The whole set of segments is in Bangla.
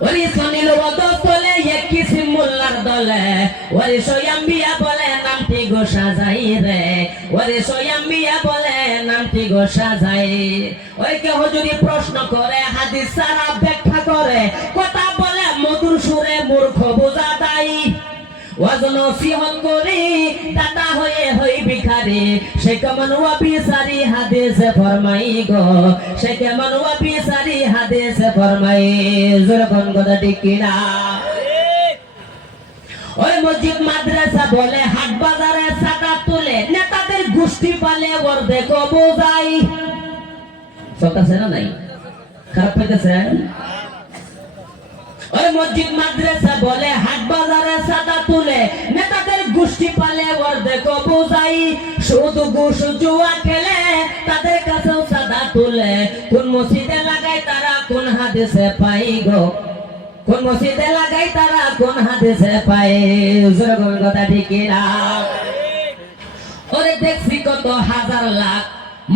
ওরে সনিল বদলে এক কিসিম মোল্লার দলে। ওরে বলে, নামটি গোসা যাই রে। ওরে সয়াম্বিয়া বলে, নামটি গোসা যাই ওই কেহ যদি প্রশ্ন করে, হাদিস সারা ব্যাখ্যা করে, কথা বলে মধুর সুরে মূর্খ বোঝা ওয়াজন সিহন করি, দাতা হয়ে হই ভিখারি। সে কেমন ওয়াবি সারি হাদিসে ফরমাই গো। সে কেমন ওয়াবি সারি হাদিসে ফরমাই, জোরকন কথা ঠিক কিনা? ওই মসজিদ মাদ্রাসা বলে, হাট বাজারে সাদা তুলে, নেতাদের গোষ্ঠী পালে ওর দেখো বোঝাই সব না নাই? খারাপ ওই মসজিদ, মাদ্রাসা বলে, হাট বাজারে সাদা তুলে, নেতাদের গোষ্ঠী পালে ওর দেখো বোঝাই। শুধু ঘুষ জুয়া খেলে, তাদের কাছেও সাদা তুলে। কোন মসজিদে লাগাই তারা, কোন হাদিসে পাই গো? কোন মসজিদে লাগাই তারা, কোন হাদিসে পাই? জোরগোল কথা ঠিক না? ওরে দেখছি কত হাজার লাখ।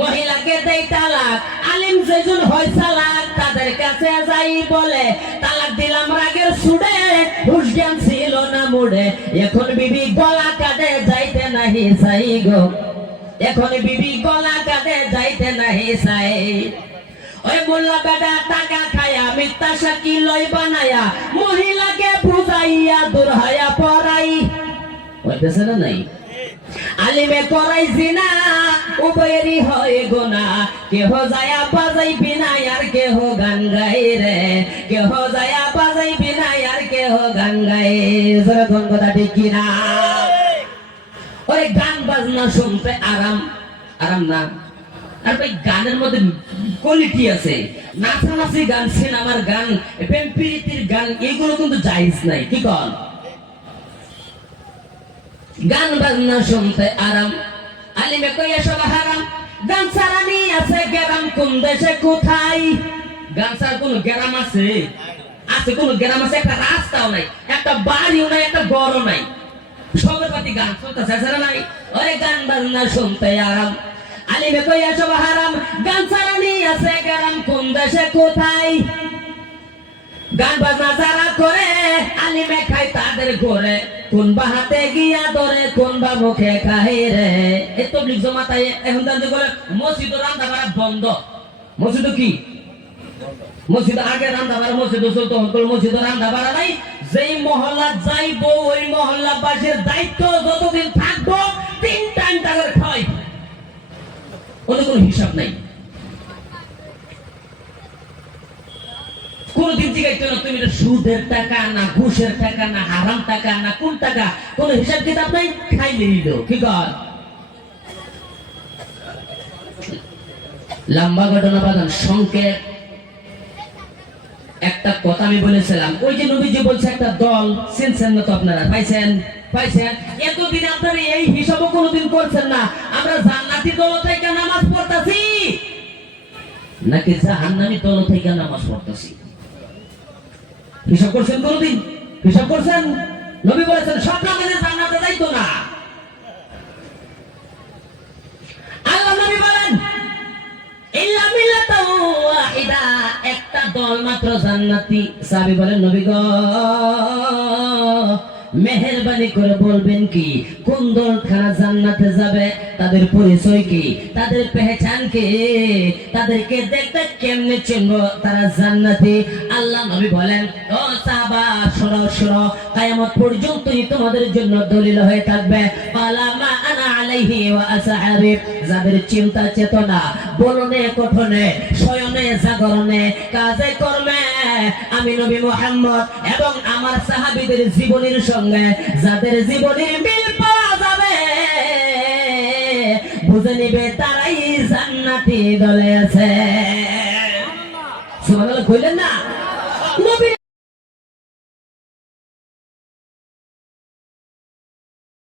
মহিলাকে দেই তালাক আলিম যেজন হয় সালাক তাদের কাছে যাই বলে দিলাম রাগের সুডে হুশ জ্ঞান ছিল না মুড়ে। এখন বিবি গলা কাটে যাইতে নাহি চাই গো। এখন বিবি গলা কাটে যাইতে নাহি চাই ওই মোল্লা বেটা টাকা খায়া, মিথ্যা সাকি লই বানায়া, মহিলাকে বুঝাইয়া দূর হইয়া পড়াই। হইতেছে না নাই? আলিমে করাই জিনা উভয়েরই হয় গোনা। কেহ যায়া বাজাই বিনা আর কেহ গান গাই। যেরকম কথা ঠিক কিনা? ওই গান বাজনা শুনতে আরাম আরাম না। আর গানের মধ্যে কোয়ালিটি আছে। নাচানাচি গান, সিনেমার গান গান, এগুলো কিন্তু নাই, কি কন? গান বাজনা শুনতে আরাম, আলিমে কই এসব হারাম। গান সারানি আছে গেরাম, কোন দেশে কোথায়? গান সার কোন গেরাম আছে? আছে কোন গেরাম আছে? একটা রাস্তাও নাই। বাড়িও নাই, একটা গড়ও নাই। সবের পাতি গান শুনতেছে সারা নাই? ওই গান বাজনা শুনতে আরাম। আলিমে কই এসব হারাম, গান সারানি আছে গেরাম, কোন দেশে কোথায়? গান বাজনা যারা করে, আলিমে খায় তাদের ঘরে। কোন বা হাতে গিয়া ধরে, কোন বা মুখে খাই রে। এই তবলিক জমাতায় এখন জানতে করে মসজিদ রান্না বাড়া বন্ধ। মসজিদ কি? মসজিদ আগে রান্না বাড়া, মসজিদ চলতো মসজিদ রান্না বাড়া নাই। যেই মহল্লা যাইবো, ওই মহল্লা বাসের দায়িত্ব যতদিন থাকব, তিন টাইম তাদের খাওয়াই ওদের কোনো হিসাব নাই। কোনদিন জিজ্ঞাসা না তুমি এটা সুদের টাকা না ঘুষের টাকা না হারাম টাকা না কোন টাকা, কোন হিসাব কিতাব নাই? খাইলে দিল কি কর? লম্বা ঘটনা বাদান সংকেত একটা কথা আমি বলেছিলাম। ওই যে নবীজি বলছে, একটা দল চিনছেন না তো আপনারা? পাইছেন? পাইছেন? এতদিন আপনারা এই হিসাবও কোনোদিন করছেন না। আমরা জান্নাতি দল থেকে নামাজ পড়তাছি। নাকি জাহান্নামি দল থেকে নামাজ পড়তাছি? হিসাব করছেন কোনদিন? হিসাব করছেন? নবী বলেছেন, সব নামাজে জান্নাতে একটা দল মাত্র জান্নাতি। সাহাবী বলেন, নবী গো, মেহেরবানি করে বলবেন কি? কোন দল খানা জান্নাতে যাবে? তাদের পরিচয় কি? তাদের পেহচান কি? তাদেরকে দেখতে কেমনে চিনবো? তারা জান্নাতি। আল্লাহ নবী বলেন, ও সাহাবা শোনো শোনো কিয়ামত পর্যন্তই তোমাদের জন্য দলিল হয়ে থাকবে। পালামা আনা আলাইহি ওয়া আসহাবি। যাদের চিন্তা চেতনা বলনে কথনে শয়নে, জাগরণে কাজে কর্মে, আমি নবী মুহাম্মদ এবং আমার সাহাবীদের জীবনের সঙ্গে যাদের জীবনের মিল পাওয়া যাবে, বুঝে নিবে তারাই জান্নাতি দলে আছে। সুবহানাল্লাহ, কইলেন না? নবী